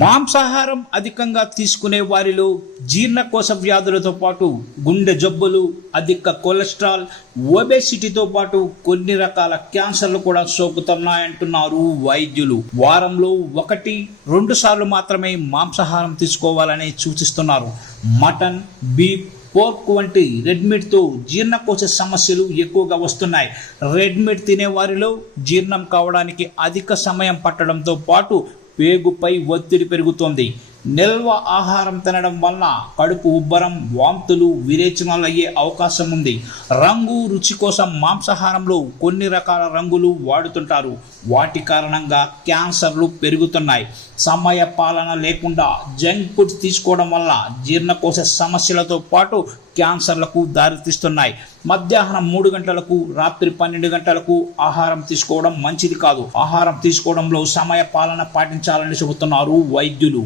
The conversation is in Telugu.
మాంసాహారం అధికంగా తీసుకునే వారిలో జీర్ణకోశ వ్యాధులతో పాటు గుండె జబ్బులు, అధిక కొలెస్ట్రాల్, ఒబేసిటీతో పాటు కొన్ని రకాల క్యాన్సర్లు కూడా సోకుతున్నాయంటున్నారు వైద్యులు. వారంలో 1-2 సార్లు మాత్రమే మాంసాహారం తీసుకోవాలని సూచిస్తున్నారు. మటన్, బీఫ్, పోర్క్ వంటి రెడ్ మీట్తో జీర్ణకోశ సమస్యలు ఎక్కువగా వస్తున్నాయి. రెడ్ మీట్ తినే వారిలో జీర్ణం కావడానికి అధిక సమయం పట్టడంతో పాటు పేగుపై ఒత్తిడి పెరుగుతోంది. నిల్వ ఆహారం తినడం వలన కడుపు ఉబ్బరం, వాంతులు, విరేచనాలు అయ్యే అవకాశం ఉంది. రంగు, రుచి కోసం మాంసాహారంలో కొన్ని రకాల రంగులు వాడుతుంటారు. వాటి కారణంగా క్యాన్సర్లు పెరుగుతున్నాయి. సమయ పాలన లేకుండా జంక్ ఫుడ్స్ తీసుకోవడం వల్ల జీర్ణకోశ సమస్యలతో పాటు క్యాన్సర్లకు దారితీస్తున్నాయి. మధ్యాహ్నం 3 గంటలకు, రాత్రి 12 గంటలకు ఆహారం తీసుకోవడం మంచిది కాదు. ఆహారం తీసుకోవడంలో సమయ పాలన పాటించాలని చెబుతున్నారు వైద్యులు.